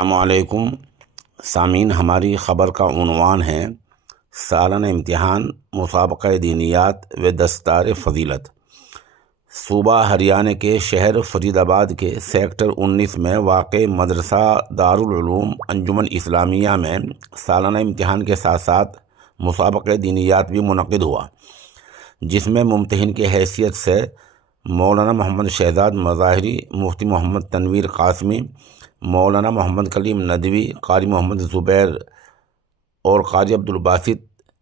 السلام علیکم سامعین، ہماری خبر کا عنوان ہے سالانہ امتحان مسابقہ دینیات و دستار فضیلت۔ صوبہ ہریانہ کے شہر فرید آباد کے سیکٹر 19 میں واقع مدرسہ دارالعلوم انجمن اسلامیہ میں سالانہ امتحان کے ساتھ ساتھ مسابقہ دینیات بھی منعقد ہوا، جس میں ممتحن کی حیثیت سے مولانا محمد شہزاد مظاہری، مفتی محمد تنویر قاسمی، مولانا محمد کلیم ندوی، قاری محمد زبیر اور قاری عبدالباسط،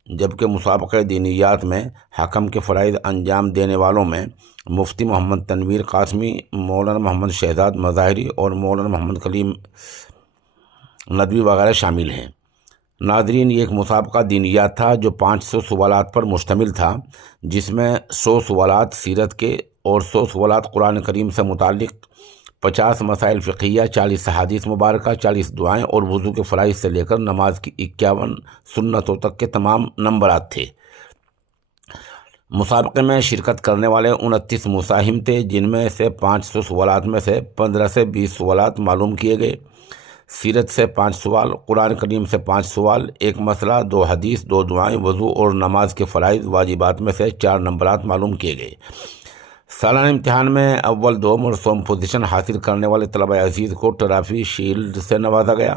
جبکہ مسابقہ دینیات میں حکم کے فرائض انجام دینے والوں میں مفتی محمد تنویر قاسمی، مولانا محمد شہزاد مظاہری اور مولانا محمد کلیم ندوی وغیرہ شامل ہیں۔ ناظرین، یہ ایک مسابقہ دینیات تھا جو 500 سوالات پر مشتمل تھا، جس میں 100 سوالات سیرت کے اور 100 سوالات قرآن کریم سے متعلق، 50 مسائل فقہیہ، 40 احادیث مبارکہ، 40 دعائیں اور وضو کے فرائض سے لے کر نماز کی 51 سنتوں تک کے تمام نمبرات تھے۔ مسابقے میں شرکت کرنے والے 29 مساہم تھے، جن میں سے 500 سوالات میں سے 15 سے 20 سوالات معلوم کیے گئے۔ سیرت سے 5 سوال، قرآن کریم سے 5 سوال، 1 مسئلہ، 2 حدیث، 2 دعائیں، وضو اور نماز کے فرائض واجبات میں سے 4 نمبرات معلوم کیے گئے۔ سالانہ امتحان میں اول، دوم اور سوم پوزیشن حاصل کرنے والے طلبہ عزیز کو ٹرافی شیلڈ سے نوازا گیا،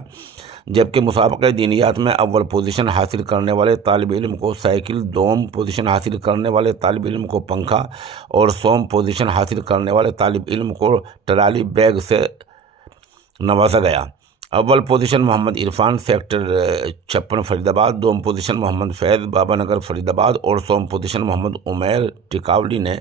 جبکہ مسابقہ دینیات میں اول پوزیشن حاصل کرنے والے طالب علم کو سائیکل، دوم پوزیشن حاصل کرنے والے طالب علم کو پنکھا اور سوم پوزیشن حاصل کرنے والے طالب علم کو ٹرالی بیگ سے نوازا گیا۔ اول پوزیشن محمد عرفان، سیکٹر 56 فرید آباد، دوم پوزیشن محمد فیض، بابا نگر فرید آباد اور سوم پوزیشن محمد عمیر ٹکاولی نے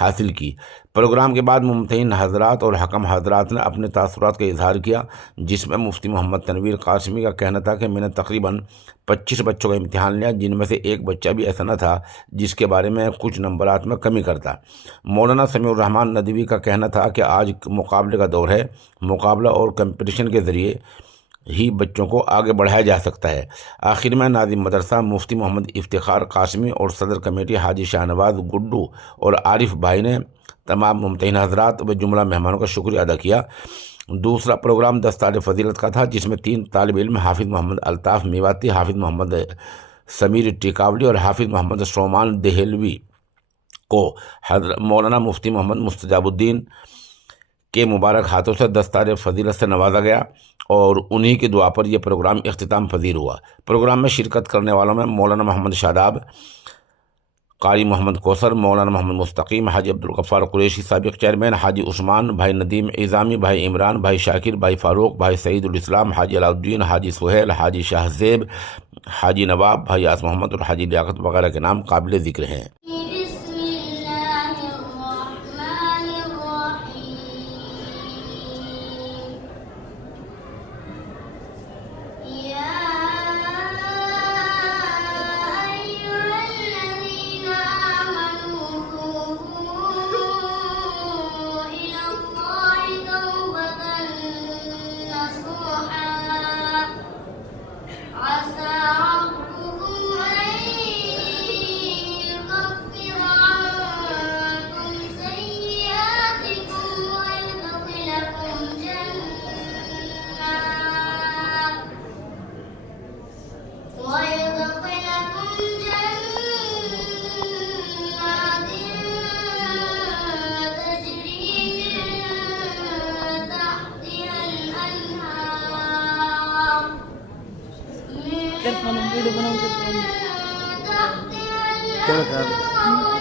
حاصل کی۔ پروگرام کے بعد ممتحن حضرات اور حکم حضرات نے اپنے تاثرات کا اظہار کیا، جس میں مفتی محمد تنویر قاسمی کا کہنا تھا کہ میں نے تقریباً 25 بچوں کا امتحان لیا، جن میں سے ایک بچہ بھی ایسا نہ تھا جس کے بارے میں کچھ نمبرات میں کمی کرتا۔ مولانا سمیع الرحمن ندوی کا کہنا تھا کہ آج مقابلے کا دور ہے، مقابلہ اور کمپٹیشن کے ذریعے ہی بچوں کو آگے بڑھایا جا سکتا ہے۔ آخر میں ناظم مدرسہ مفتی محمد افتخار قاسمی اور صدر کمیٹی حاجی شاہنواز گڈو اور عارف بھائی نے تمام ممتحن حضرات و جملہ مہمانوں کا شکریہ ادا کیا۔ دوسرا پروگرام دستار فضیلت کا تھا، جس میں 3 طالب علم حافظ محمد الطاف میواتی، حافظ محمد سمیر ٹیکاولی اور حافظ محمد شومان دہلوی کو مولانا مفتی محمد مستجاب الدین کے مبارک ہاتھوں سے دستار فضیلت سے نوازا گیا اور انہی کی دعا پر یہ پروگرام اختتام پذیر ہوا۔ پروگرام میں شرکت کرنے والوں میں مولانا محمد شاداب، قاری محمد کوثر، مولانا محمد مستقیم، حاجی عبدالغفار قریشی سابق چیئرمین، حاجی عثمان، بھائی ندیم اعظامی، بھائی عمران، بھائی شاکر، بھائی فاروق، بھائی سعید الاسلام، حاجی علاء الدین، حاجی سہیل، حاجی شاہ زیب، حاجی نواب، بھائی آس محمد اور حاجی لیاقت وغیرہ کے نام قابل ذکر ہیں۔ Video